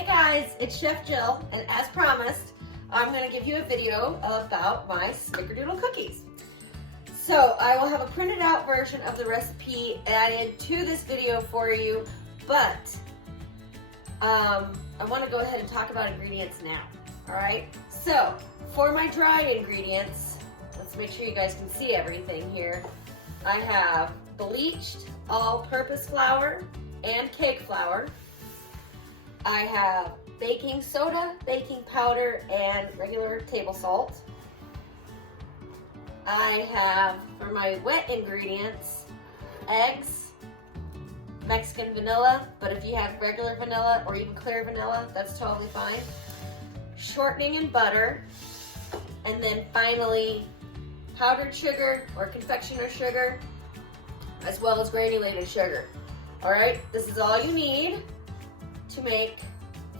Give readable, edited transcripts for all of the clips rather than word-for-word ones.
Hey guys, it's Chef Jill, and as promised, I'm going to give you a video about my Snickerdoodle cookies. So I will have a printed out version of the recipe added to this video for you, but I want to go ahead and talk about ingredients now, alright? So, for my dried ingredients, let's make sure you guys can see everything here. I have bleached all-purpose flour and cake flour. I have baking soda, baking powder, and regular table salt. I have, for my wet ingredients, eggs, Mexican vanilla, but if you have regular vanilla or even clear vanilla, that's totally fine. Shortening and butter, and then finally powdered sugar or confectioner sugar, as well as granulated sugar. All right, this is all you need to make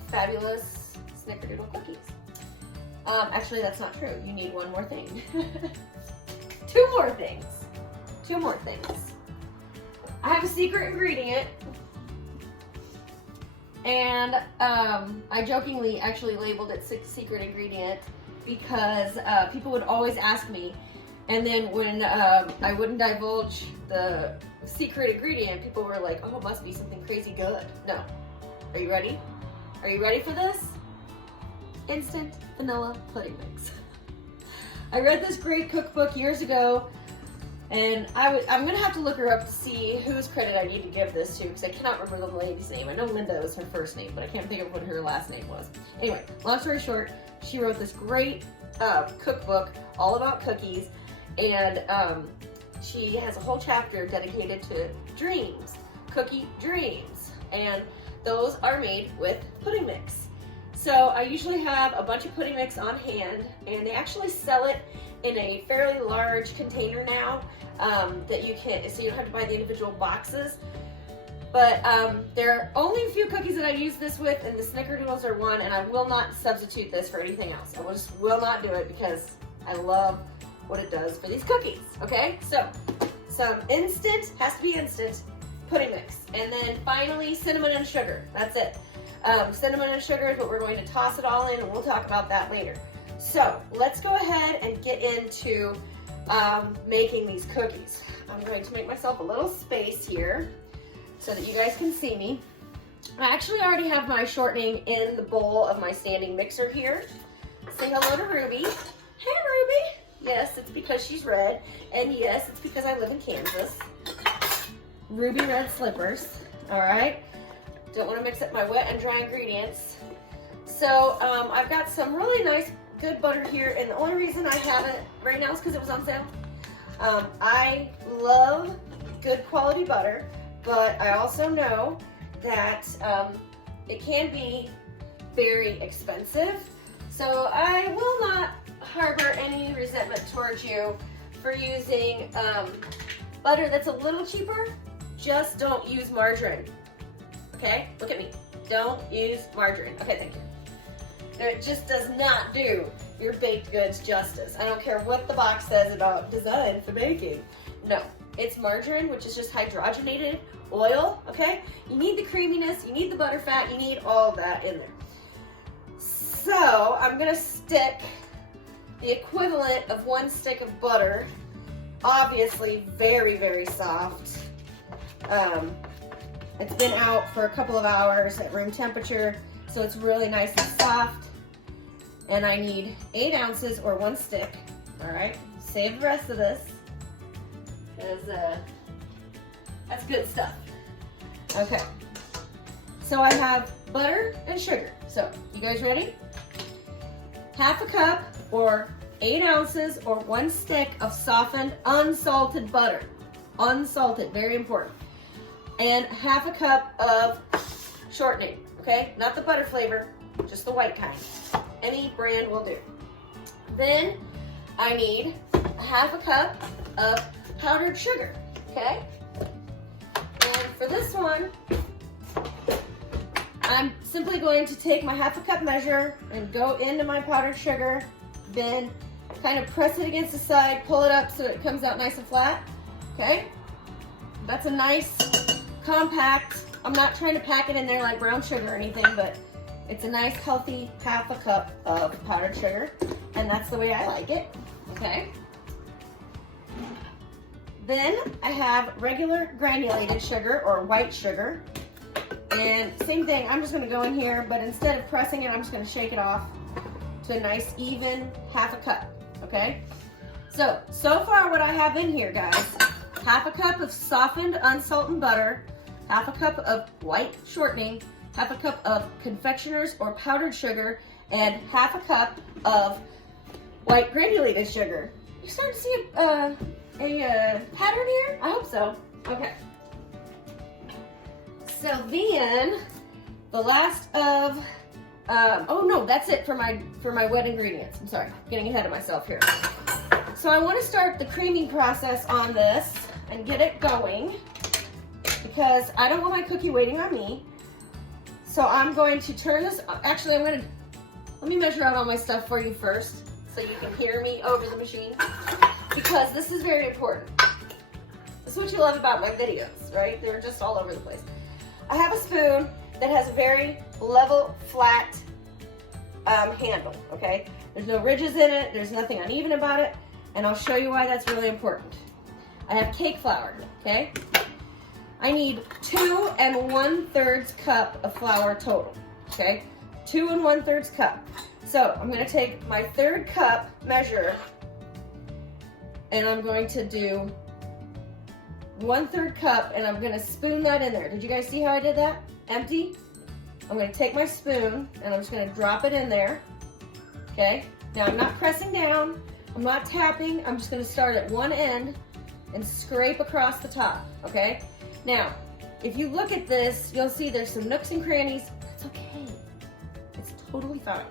fabulous Snickerdoodle cookies. Actually, that's not true. You need one more thing. Two more things. I have a secret ingredient, and I jokingly actually labeled it secret ingredient because people would always ask me, and then when I wouldn't divulge the secret ingredient, people were like, oh, it must be something crazy good. No. Are you ready? Are you ready for this? Instant vanilla pudding mix. I read this great cookbook years ago, and I'm gonna have to look her up to see whose credit I need to give this to, because I cannot remember the lady's name. I know Linda was her first name, but I can't think of what her last name was. Anyway, long story short, she wrote this great cookbook all about cookies, and she has a whole chapter dedicated to dreams, cookie dreams, and those are made with pudding mix. So I usually have a bunch of pudding mix on hand, and they actually sell it in a fairly large container now that you can, so you don't have to buy the individual boxes. But there are only a few cookies that I use this with, and the Snickerdoodles are one, and I will not substitute this for anything else. I just will not do it because I love what it does for these cookies, okay? So some instant, has to be instant, pudding mix. And then finally, cinnamon and sugar. That's it. Cinnamon and sugar is what we're going to toss it all in, and we'll talk about that later. So let's go ahead and get into making these cookies. I'm going to make myself a little space here so that you guys can see me. I actually already have my shortening in the bowl of my standing mixer here. Say hello to Ruby. Hey, Ruby. Yes, it's because she's red, and yes, it's because I live in Kansas. Ruby red slippers, all right? Don't want to mix up my wet and dry ingredients. So I've got some really nice, good butter here, and the only reason I have it right now is because it was on sale. I love good quality butter, but I also know that it can be very expensive. So I will not harbor any resentment towards you for using butter that's a little cheaper. Just don't use margarine, okay? Look at me. Don't use margarine. Okay, thank you. It just does not do your baked goods justice. I don't care what the box says about design for baking. No, it's margarine, which is just hydrogenated oil, okay? You need the creaminess, you need the butter fat, you need all of that in there. So I'm gonna stick the equivalent of 1 stick of butter, obviously very, very soft. It's been out for a couple of hours at room temperature, so it's really nice and soft. And I need 8 ounces or 1 stick. All right, save the rest of this, because that's good stuff. Okay, so I have butter and sugar. So you guys ready? Half a cup or 8 ounces or 1 stick of softened, unsalted butter. Unsalted, very important. And half a cup of shortening, okay? Not the butter flavor, just the white kind. Any brand will do. Then I need a half a cup of powdered sugar, okay? And for this one, I'm simply going to take my half a cup measure and go into my powdered sugar, then kind of press it against the side, pull it up so it comes out nice and flat, okay? That's a nice compact. I'm not trying to pack it in there like brown sugar or anything, but It's a nice healthy 1/2 cup of powdered sugar, and that's the way I like it, okay? Then I have regular granulated sugar or white sugar. And same thing, I'm just gonna go in here, but instead of pressing it, I'm just gonna shake it off to a nice even 1/2 cup, okay? So far what I have in here, guys, 1/2 cup of softened unsalted butter, 1/2 cup of white shortening, 1/2 cup of confectioner's or powdered sugar, and 1/2 cup of white granulated sugar. You start to see a pattern here? I hope so. Okay. So then, the last of, oh no, that's it for my wet ingredients. I'm sorry, getting ahead of myself here. So I want to start the creaming process on this and get it going because I don't want my cookie waiting on me. So I'm going to turn this, actually let me measure out all my stuff for you first so you can hear me over the machine because this is very important. This is what you love about my videos, right? They're just all over the place. I have a spoon that has a very level, flat handle, okay? There's no ridges in it, there's nothing uneven about it, and I'll show you why that's really important. I have cake flour, okay? I need 2 1/3 cup of flour total, okay? 2 1/3 cup. So I'm gonna take my 1/3 cup measure and I'm going to do 1/3 cup and I'm gonna spoon that in there. Did you guys see how I did that? Empty. I'm gonna take my spoon and I'm just gonna drop it in there, okay? Now I'm not pressing down, I'm not tapping, I'm just gonna start at one end and scrape across the top, okay? Now, if you look at this, you'll see there's some nooks and crannies. That's okay, it's totally fine.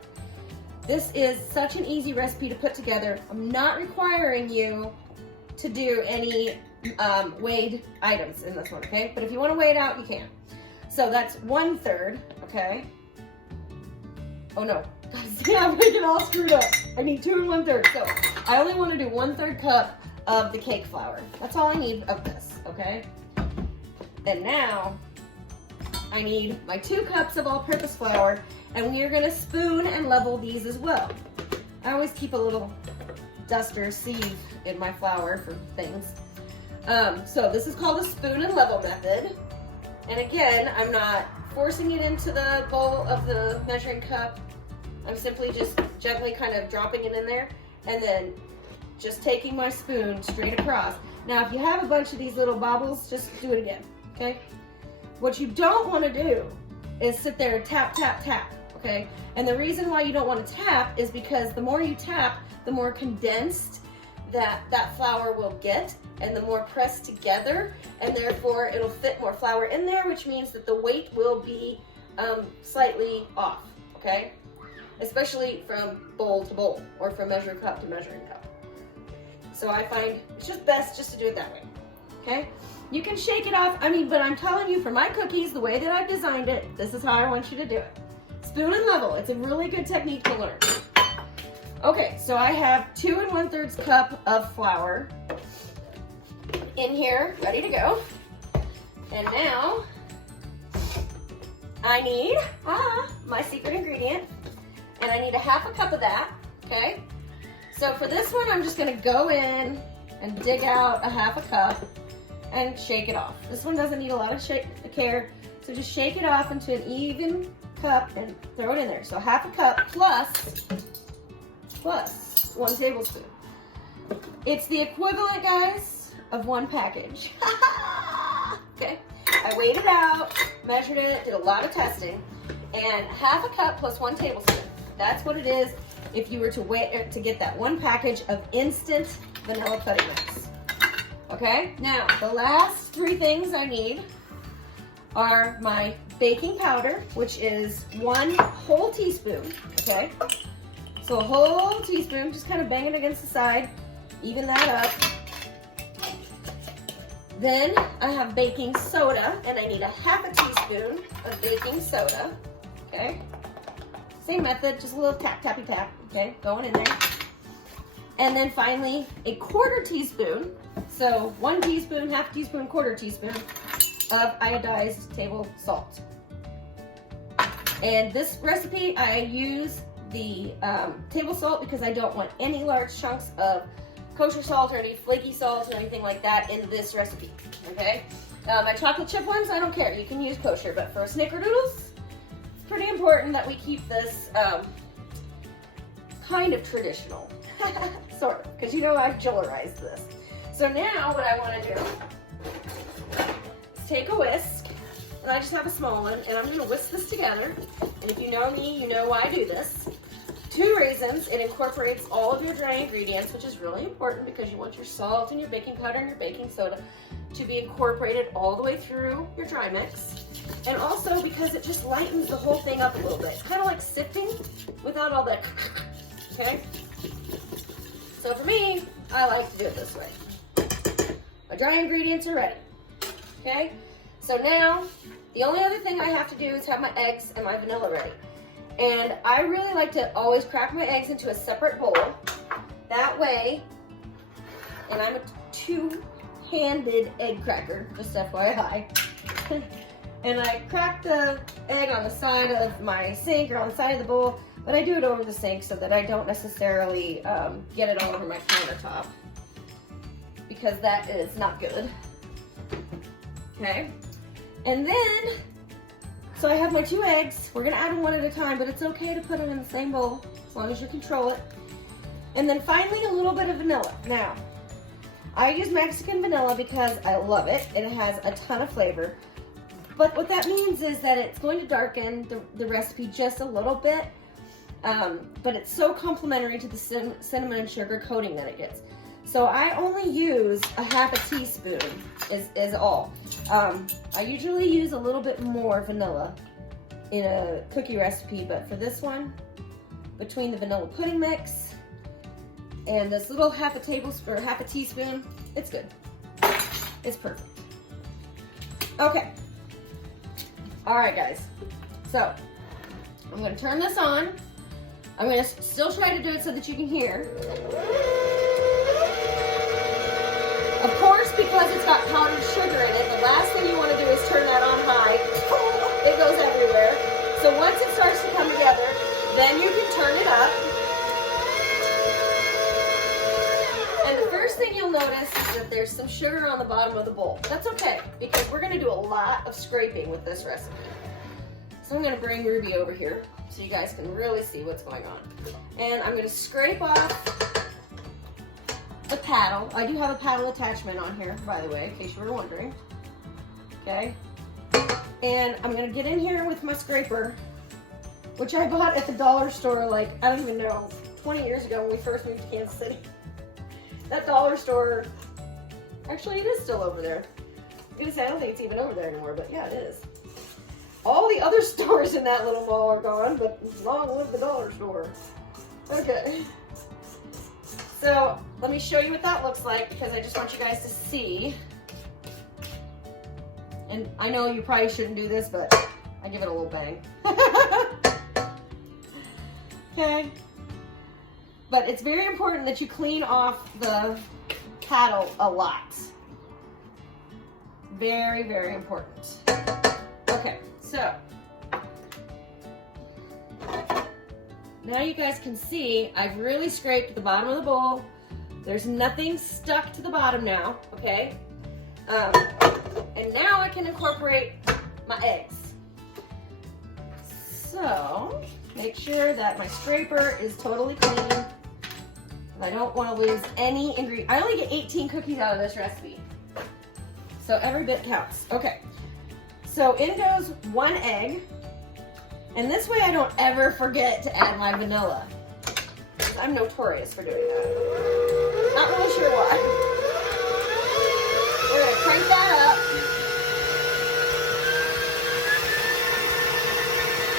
This is such an easy recipe to put together. I'm not requiring you to do any weighed items in this one, okay? But if you want to weigh it out, you can. So that's 1/3, okay? Oh no, see, I'm making it all screwed up. I need 2 1/3. So I only want to do 1/3 cup of the cake flour. That's all I need of this, okay? And now I need my 2 cups of all-purpose flour, and we are going to spoon and level these as well. I always keep a little duster sieve in my flour for things. So this is called a spoon and level method. And again, I'm not forcing it into the bowl of the measuring cup. I'm simply just gently kind of dropping it in there and then just taking my spoon straight across. Now, if you have a bunch of these little bobbles, just do it again, okay? What you don't want to do is sit there and tap, tap, tap, okay? And the reason why you don't want to tap is because the more you tap, the more condensed that flour will get and the more pressed together, and therefore it'll fit more flour in there, which means that the weight will be slightly off, okay? Especially from bowl to bowl or from measuring cup to measuring cup. So I find it's just best just to do it that way, okay? You can shake it off, but I'm telling you, for my cookies, the way that I've designed it, this is how I want you to do it. Spoon and level, it's a really good technique to learn. Okay, so I have 2 1/3 cup of flour in here, ready to go. And now, I need my secret ingredient, and I need 1/2 cup of that, okay? So for this one, I'm just gonna go in and dig out 1/2 cup and shake it off. This one doesn't need a lot of care, so just shake it off into an even cup and throw it in there. So 1/2 cup plus 1 tablespoon. It's the equivalent, guys, of 1 package. Okay, I weighed it out, measured it, did a lot of testing, and 1/2 cup plus 1 tablespoon. That's what it is if you were to get that 1 package of instant vanilla pudding mix. Okay, now the last 3 things I need are my baking powder, which is 1 whole teaspoon, okay? So a whole teaspoon, just kind of bang it against the side, even that up. Then I have baking soda, and I need 1/2 teaspoon of baking soda, okay? Same method, just a little tap, tappy tap, okay, going in there. And then finally, a 1/4 teaspoon, so 1 teaspoon, 1/2 teaspoon, 1/4 teaspoon of iodized table salt. And this recipe, I use the table salt because I don't want any large chunks of kosher salt or any flaky salt or anything like that in this recipe, okay? My chocolate chip ones, I don't care. You can use kosher, but for Snickerdoodles, it's pretty important that we keep this kind of traditional, sort of, because you know I've Jillerized this. So now what I want to do is take a whisk, and I just have a small one, and I'm going to whisk this together. And if you know me, you know why I do this. 2 reasons: it incorporates all of your dry ingredients, which is really important because you want your salt and your baking powder and your baking soda to be incorporated all the way through your dry mix. And also because it just lightens the whole thing up a little bit. Kind of like sifting without all that, okay? So for me, I like to do it this way. My dry ingredients are ready, okay? So now, the only other thing I have to do is have my eggs and my vanilla ready. And I really like to always crack my eggs into a separate bowl. That way, and I'm a 2-handed egg cracker, just FYI. And I crack the egg on the side of my sink or on the side of the bowl, but I do it over the sink so that I don't necessarily get it all over my countertop, because that is not good. Okay, and then, so I have my 2 eggs. We're gonna add them one at a time, but it's okay to put it in the same bowl as long as you control it. And then finally, a little bit of vanilla. Now, I use Mexican vanilla because I love it, and it has a ton of flavor. But what that means is that it's going to darken the recipe just a little bit, but it's so complementary to the cinnamon and sugar coating that it gets. So I only use a half a teaspoon is all. I usually use a little bit more vanilla in a cookie recipe, but for this one, between the vanilla pudding mix and this little half a tablespoon or half a teaspoon, it's good. It's perfect. Okay. All right, guys. So I'm going to turn this on. I'm going to still try to do it so that you can hear. Of course, because it's got powdered sugar in it, the last thing you want to do is turn that on high. It goes everywhere. So once it starts to come together, then you can turn it up. And the first thing you'll notice is that there's some sugar on the bottom of the bowl. That's okay, because we're going to do a lot of scraping with this recipe. So I'm going to bring Ruby over here so you guys can really see what's going on. And I'm going to scrape off the paddle. I do have a paddle attachment on here, by the way, in case you were wondering. Okay. And I'm going to get in here with my scraper, which I bought at the dollar store, like, I don't even know, 20 years ago when we first moved to Kansas City. That dollar store, actually it is still over there. I was gonna say, I don't think it's even over there anymore, but yeah, it is. All the other stores in that little mall are gone, but long live the dollar store. Okay. So let me show you what that looks like, because I just want you guys to see. And I know you probably shouldn't do this, but I give it a little bang. Okay. But it's very important that you clean off the paddle a lot. Very, very important. Okay, so now you guys can see I've really scraped the bottom of the bowl. There's nothing stuck to the bottom now, okay? And now I can incorporate my eggs. So make sure that my scraper is totally clean. I don't want to lose any ingredient. I only get 18 cookies out of this recipe, so every bit counts. Okay, so in goes 1 egg, and this way I don't ever forget to add my vanilla. I'm notorious for doing that. Not really sure why. We're gonna crank that up.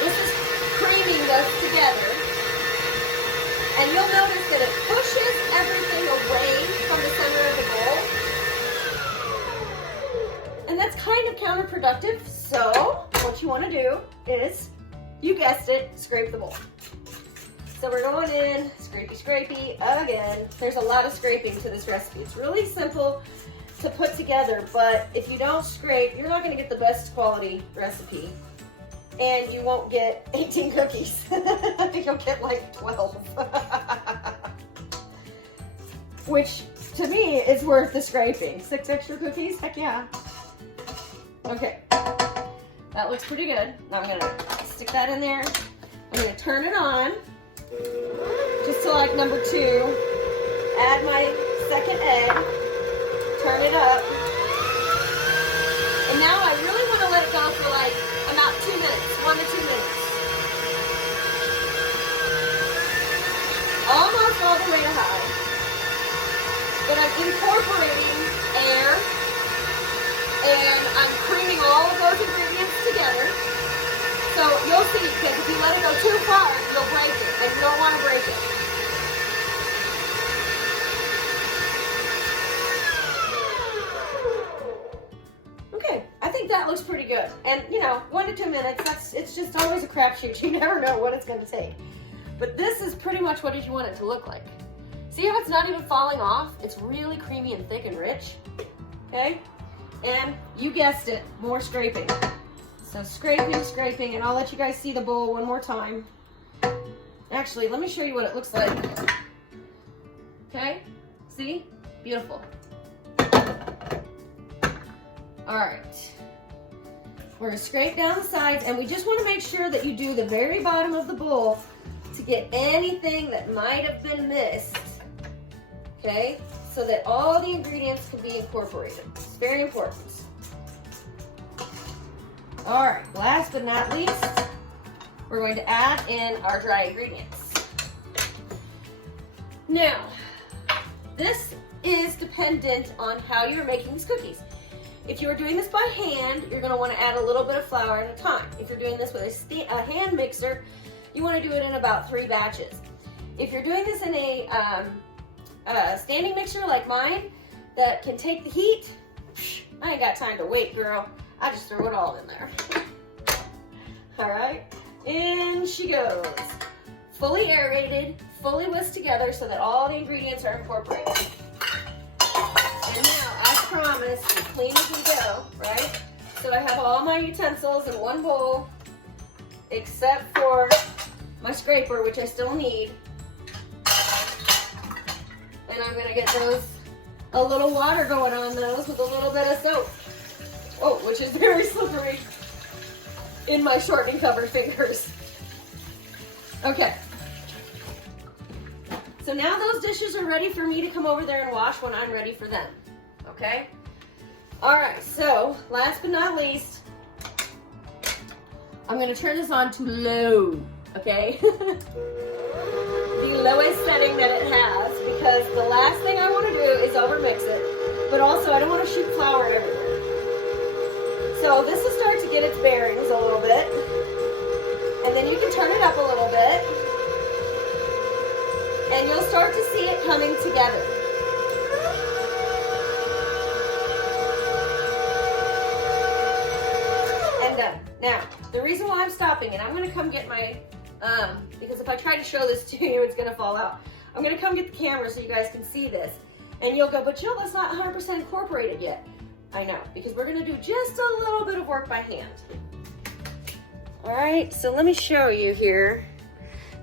This is creaming this together. And you'll notice that it pushes everything away from the center of the bowl. And that's kind of counterproductive. So what you want to do is, you guessed it, scrape the bowl. So we're going in, scrapey, scrapey, again. There's a lot of scraping to this recipe. It's really simple to put together, but if you don't scrape, you're not going to get the best quality recipe. and you won't get 18 cookies. You'll get like 12. Which, to me, is worth the scraping. 6 extra cookies? Heck yeah. Okay. That looks pretty good. Now I'm going to stick that in there. I'm going to turn it on. Just to like number 2. Add my second egg. Turn it up. And now I really want to let it go for like about 2 minutes. 1 to 2 minutes. Almost all the way to high. But I'm incorporating air, and I'm creaming all of those ingredients together. So you'll see, because if you let it go too far, you'll break it, and you don't want to break it. Okay, I think that looks pretty good. And you know, 1 to 2 minutes, it's just always a crapshoot. You never know what it's going to take. But this is pretty much what you want it to look like. See how it's not even falling off? It's really creamy and thick and rich, okay? And you guessed it, more scraping. So scraping, and I'll let you guys see the bowl one more time. Actually, let me show you what it looks like. Okay, see? Beautiful. All right. We're gonna scrape down the sides, and we just wanna make sure that you do the very bottom of the bowl to get anything that might have been missed. Okay, so that all the ingredients can be incorporated. It's very important. All right, last but not least, we're going to add in our dry ingredients. Now, this is dependent on how you're making these cookies. If you're doing this by hand, you're going to want to add a little bit of flour at a time. If you're doing this with a hand mixer, you want to do it in about 3 batches. If you're doing this in a standing mixer like mine that can take the heat, I ain't got time to wait, girl. I just throw it all in there. All right, in she goes. Fully aerated, fully whisked together so that all the ingredients are incorporated. And now, as promised, as clean as we go, right? So I have all my utensils in one bowl, except for my scraper, which I still need. And I'm gonna get those, a little water going on those with a little bit of soap. Oh, which is very slippery in my shortening covered fingers. Okay. So now those dishes are ready for me to come over there and wash when I'm ready for them. Okay? All right, so last but not least, I'm gonna turn this on to low, okay? The lowest setting that it has, because the last thing I want to do is overmix it, but also I don't want to shoot flour everywhere. So this will start to get its bearings a little bit, and then you can turn it up a little bit, and you'll start to see it coming together. And done. Now, the reason why I'm stopping, and I'm going to come get my because if I try to show this to you, it's gonna fall out. I'm gonna come get the camera so you guys can see this. And you'll go, but Jill, that's not 100% incorporated yet. I know, because we're gonna do just a little bit of work by hand. All right, so let me show you here.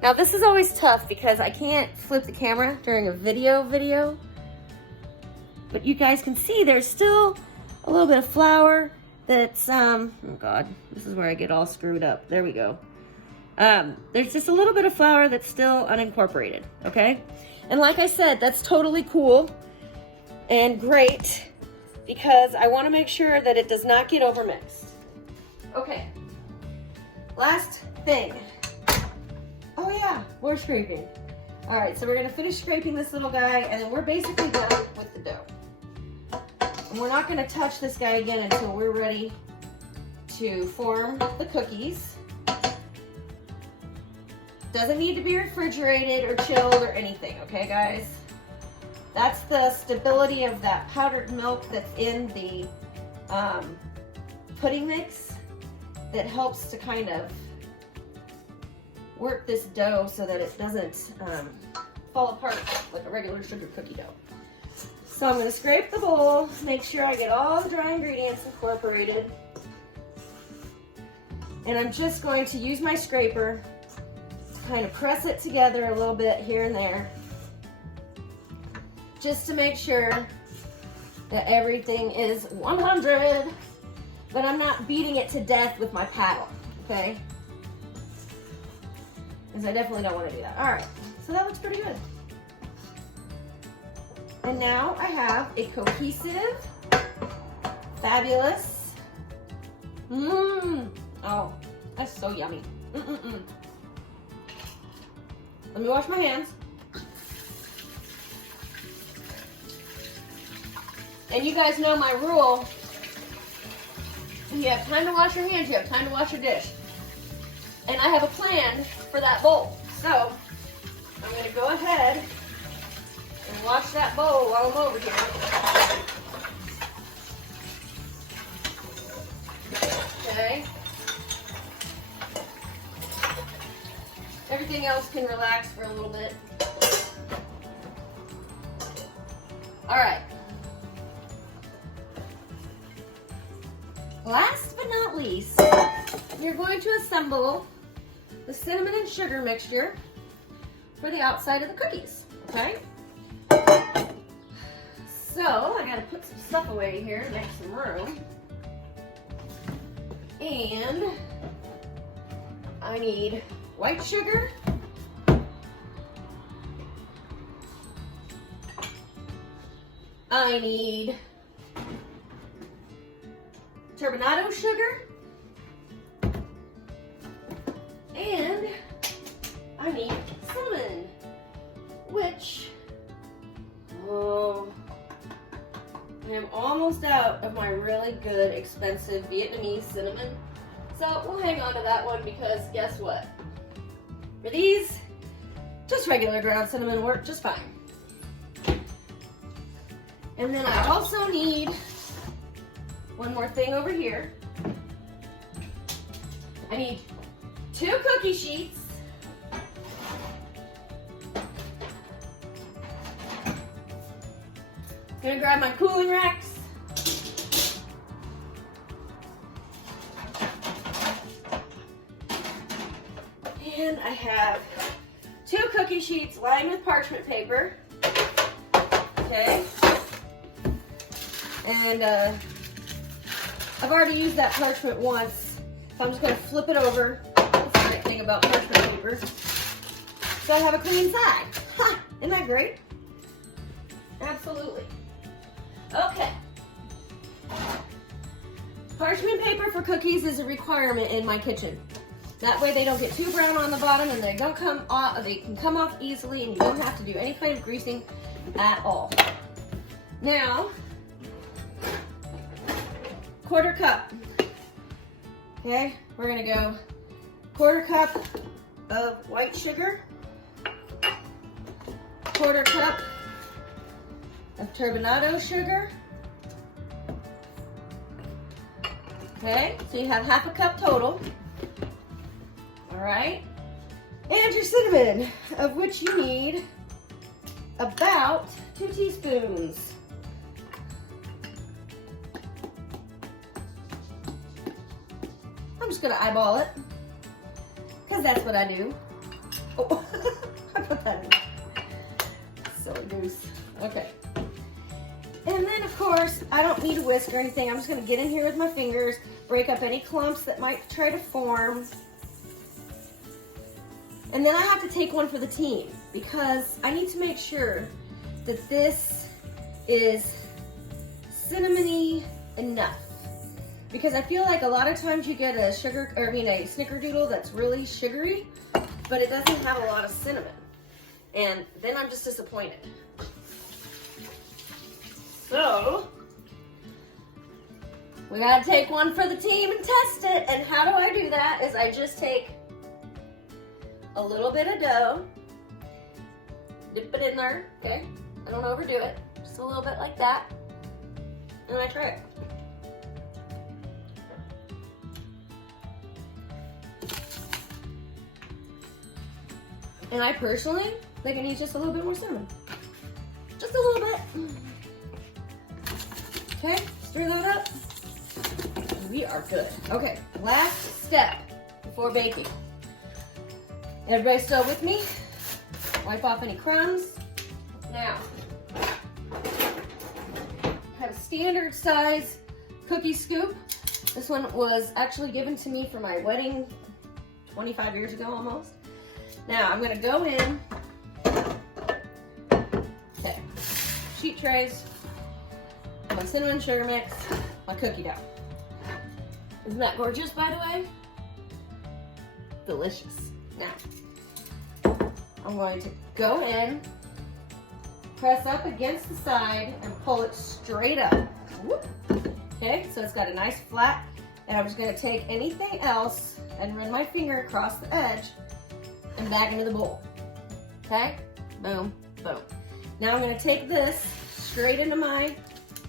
Now this is always tough because I can't flip the camera during a video. But you guys can see there's still a little bit of flour that's, oh God, this is where I get all screwed up. There we go. There's just a little bit of flour that's still unincorporated, okay? And like I said, that's totally cool and great because I want to make sure that it does not get overmixed. Okay, last thing. Oh yeah, more scraping. All right, so we're gonna finish scraping this little guy and then we're basically done with the dough. And we're not gonna touch this guy again until we're ready to form the cookies. Doesn't need to be refrigerated or chilled or anything, okay guys? That's the stability of that powdered milk that's in the pudding mix that helps to kind of work this dough so that it doesn't fall apart like a regular sugar cookie dough. So I'm going to scrape the bowl, make sure I get all the dry ingredients incorporated. And I'm just going to use my scraper to kind of press it together a little bit here and there, just to make sure that everything is 100, but I'm not beating it to death with my paddle, okay? Because I definitely don't want to do that. All right, so that looks pretty good. And now I have a cohesive, fabulous, oh, that's so yummy. Let me wash my hands. And you guys know my rule. When you have time to wash your hands, you have time to wash your dish. And I have a plan for that bowl. So, I'm gonna go ahead and wash that bowl while I'm over here. Okay. Everything else can relax for a little bit. All right. Last but not least, you're going to assemble the cinnamon and sugar mixture for the outside of the cookies, okay? So, I gotta put some stuff away here to make some room. And I need white sugar, I need turbinado sugar, and I need cinnamon, which, I am almost out of my really good, expensive Vietnamese cinnamon. So we'll hang on to that one because guess what? For these, just regular ground cinnamon work just fine. And then I also need one more thing over here. I need 2 cookie sheets. Gonna grab my cooling racks. And I have 2 cookie sheets lined with parchment paper. Okay. And I've already used that parchment once, so I'm just gonna flip it over. That's the great thing about parchment paper. So I have a clean side. Ha! Isn't that great? Absolutely. Okay. Parchment paper for cookies is a requirement in my kitchen. That way they don't get too brown on the bottom and they don't come off, they can come off easily and you don't have to do any kind of greasing at all. Now, 1/4 cup. Okay, we're gonna go 1/4 cup of white sugar, 1/4 cup of turbinado sugar. Okay, so you have 1/2 cup total. All right, and your cinnamon, of which you need about 2 teaspoons. I'm just gonna eyeball it, because that's what I do. Oh, I put that in. Silly goose. Okay. And then, of course, I don't need a whisk or anything. I'm just gonna get in here with my fingers, break up any clumps that might try to form. And then I have to take one for the team, because I need to make sure that this is cinnamony enough. Because I feel like a lot of times you get a Snickerdoodle that's really sugary, but it doesn't have a lot of cinnamon. And then I'm just disappointed. So, we gotta take one for the team and test it. And how do I do that? Is I just take a little bit of dough, dip it in there, okay? I don't overdo it, just a little bit like that. And I try it. And I personally think it needs just a little bit more cinnamon. Just a little bit. Okay, stir that up. We are good. Okay, last step. for baking. Everybody still with me? Wipe off any crumbs. Now, I have a standard size cookie scoop. This one was actually given to me for my wedding 25 years ago almost. Now I'm gonna go in, okay, sheet trays, my cinnamon sugar mix, my cookie dough. Isn't that gorgeous, by the way? Delicious. Now, I'm going to go in, press up against the side, and pull it straight up. Whoop. Okay, so it's got a nice flat, and I'm just gonna take anything else and run my finger across the edge and back into the bowl. Okay, boom, boom. Now I'm gonna take this straight into my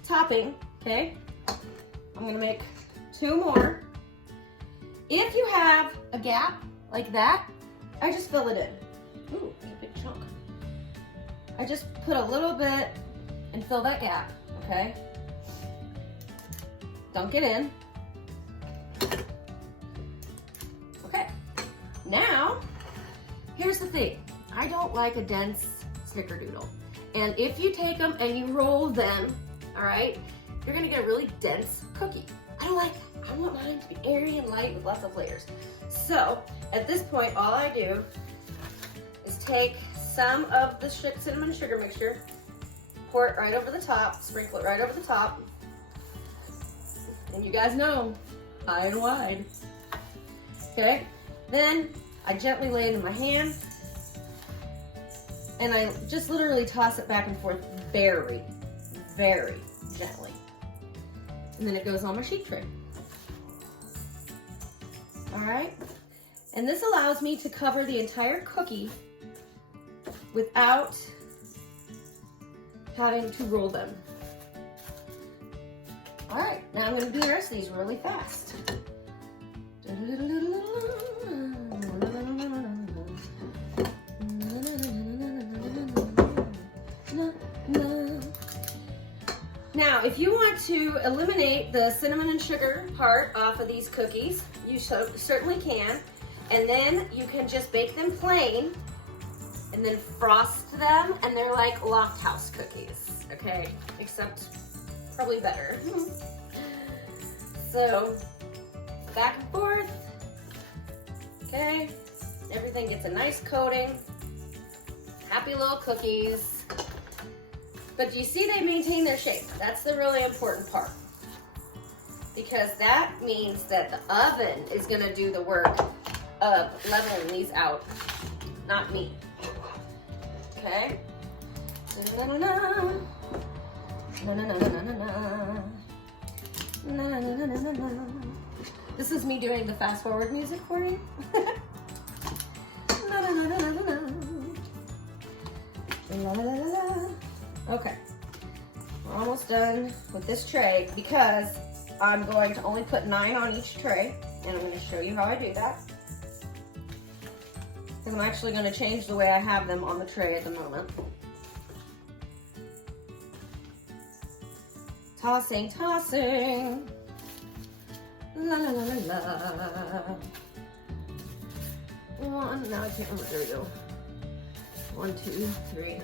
topping, okay? I'm gonna make 2 more. If you have a gap like that, I just fill it in. Ooh, a big chunk. I just put a little bit and fill that gap, okay? Dunk it in. Okay, now, here's the thing. I don't like a dense snickerdoodle. And if you take them and you roll them, all right, you're gonna get a really dense cookie. I don't like that. I want mine to be airy and light with lots of layers. So, at this point, all I do is take some of the cinnamon sugar mixture, pour it right over the top, sprinkle it right over the top. And you guys know, high and wide. Okay, then I gently lay it in my hand and I just literally toss it back and forth very, very gently. And then it goes on my sheet tray. All right, and this allows me to cover the entire cookie without having to roll them. All right, now I'm going to do the rest of these really fast. Now, if you want to eliminate the cinnamon and sugar part off of these cookies, you certainly can. And then you can just bake them plain and then frost them, and they're like loft house cookies, okay? Except probably better. So, back and forth, okay? Everything gets a nice coating. Happy little cookies. But you see they maintain their shape. That's the really important part. Because that means that the oven is gonna do the work of leveling these out, not me. Okay? This is me doing the fast forward music for you. Okay, we're almost done with this tray because I'm going to only put 9 on each tray, and I'm going to show you how I do that. Because I'm actually going to change the way I have them on the tray at the moment. Tossing, tossing. La la la la la. One, now I can't remember, there we go. 1, 2, 3,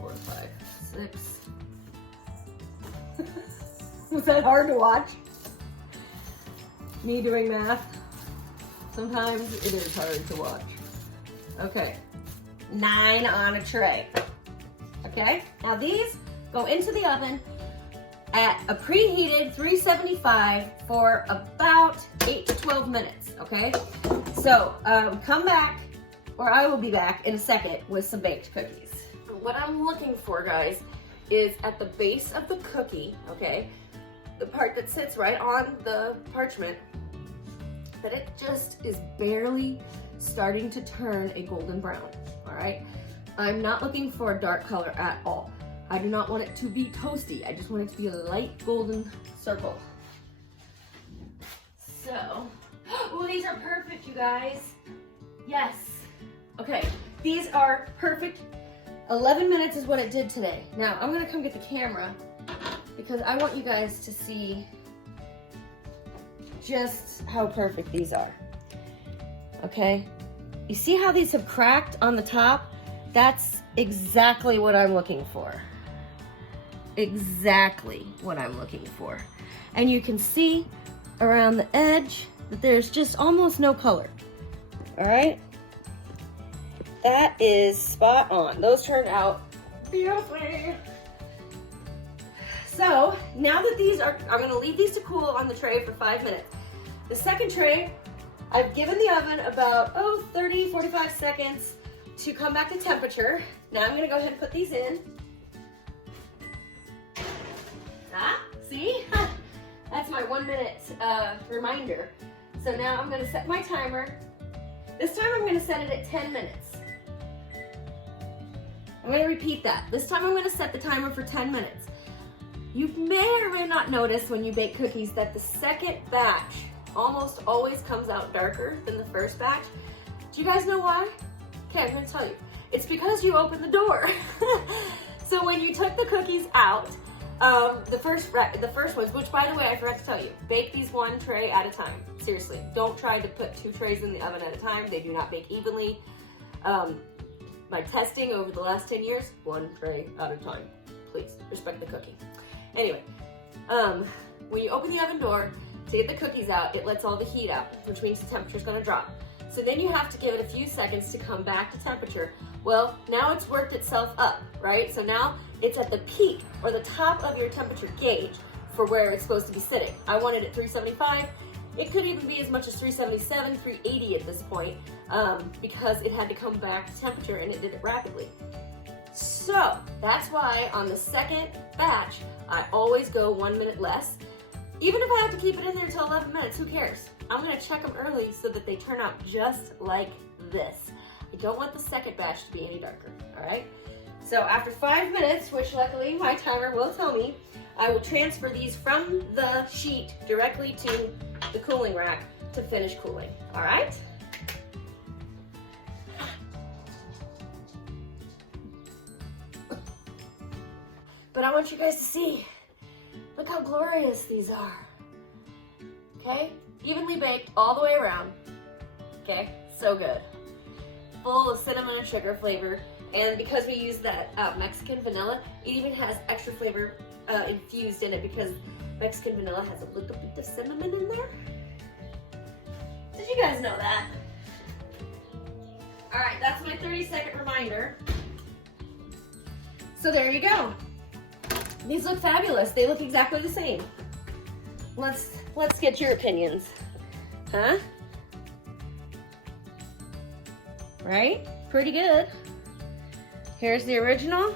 4, 5, 6. Was that hard to watch? Me doing math? Sometimes it is hard to watch. Okay, 9 on a tray. Okay, now these go into the oven at a preheated 375 for about 8 to 12 minutes, okay? So come back, or I will be back in a second with some baked cookies. What I'm looking for, guys, is at the base of the cookie, okay? The part that sits right on the parchment, that it just is barely starting to turn a golden brown, all right? I'm not looking for a dark color at all. I do not want it to be toasty. I just want it to be a light golden circle. So, oh, these are perfect, you guys. Yes. Okay, these are perfect. 11 minutes is what it did today. Now, I'm gonna come get the camera because I want you guys to see just how perfect these are. okay? You see how these have cracked on the top? That's exactly what I'm looking for. Exactly what I'm looking for. And you can see around the edge that there's just almost no color. All right? That is spot on. Those turned out beautifully. So now that these are, I'm gonna leave these to cool on the tray for 5 minutes. The second tray, I've given the oven about, 30, 45 seconds to come back to temperature. Now I'm gonna go ahead and put these in. See? That's my 1 minute reminder. So now I'm gonna set my timer. This time I'm gonna set it at 10 minutes. I'm gonna repeat that. This time I'm gonna set the timer for 10 minutes. You may or may not notice when you bake cookies that the second batch almost always comes out darker than the first batch. Do you guys know why? Okay, I'm gonna tell you. It's because you opened the door. So when you took the cookies out, the first ones, which by the way, I forgot to tell you, bake these one tray at a time. Seriously, don't try to put 2 trays in the oven at a time. They do not bake evenly. My testing over the last 10 years, 1 tray at a time. Please, respect the cookie. Anyway, when you open the oven door to get the cookies out, it lets all the heat out, which means the temperature's gonna drop. So then you have to give it a few seconds to come back to temperature. Well, now it's worked itself up, right? So now it's at the peak or the top of your temperature gauge for where it's supposed to be sitting. I wanted it 375. It could even be as much as 377, 380 at this point, because it had to come back to temperature and it did it rapidly. So that's why on the second batch, I always go 1 minute less. Even if I have to keep it in there until 11 minutes, who cares? I'm gonna check them early so that they turn out just like this. I don't want the second batch to be any darker, all right? So after 5 minutes, which luckily my timer will tell me, I will transfer these from the sheet directly to the cooling rack to finish cooling, all right? But I want you guys to see, look how glorious these are, okay? Evenly baked all the way around, okay? So good. Full of cinnamon and sugar flavor. And because we use that Mexican vanilla, it even has extra flavor infused in it because Mexican vanilla has a little bit of cinnamon in there. Did you guys know that? All right, that's my 30-second reminder. So there you go. These look fabulous. They look exactly the same. Let's get your opinions. Huh? Right? Pretty good. Here's the original.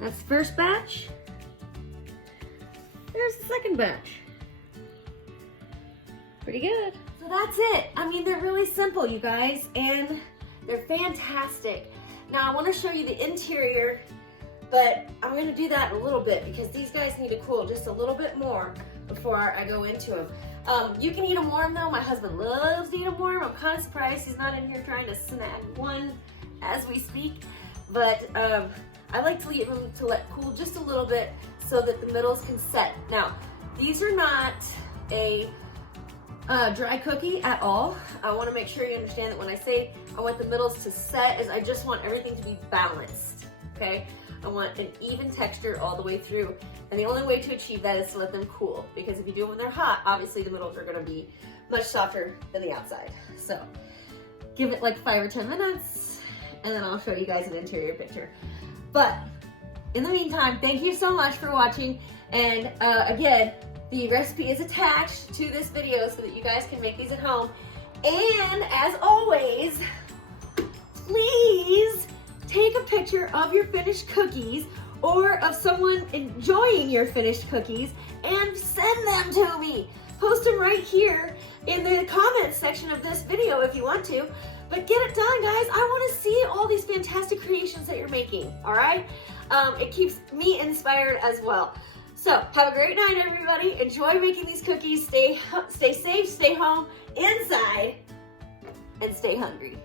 That's the first batch. There's the second batch. Pretty good. So that's it. I mean, they're really simple, you guys, and they're fantastic. Now I want to show you the interior, but I'm going to do that in a little bit because these guys need to cool just a little bit more before I go into them. You can eat them warm though. My husband loves to eat them warm. I'm kind of surprised he's not in here trying to snag one as we speak. But I like to leave them to let cool just a little bit so that the middles can set. Now, these are not a dry cookie at all. I want to make sure you understand that when I say I want the middles to set, is I just want everything to be balanced, okay? I want an even texture all the way through. And the only way to achieve that is to let them cool, because if you do them when they're hot, obviously the middles are gonna be much softer than the outside. So give it like 5 or 10 minutes, and then I'll show you guys an interior picture. But in the meantime, thank you so much for watching. And again, the recipe is attached to this video so that you guys can make these at home. And as always, please take a picture of your finished cookies or of someone enjoying your finished cookies and send them to me. Post them right here in the comments section of this video if you want to. But get it done, guys. I want to see all these fantastic creations that you're making, all right? It keeps me inspired as well. So have a great night, everybody. Enjoy making these cookies. Stay safe, stay home, inside, and stay hungry.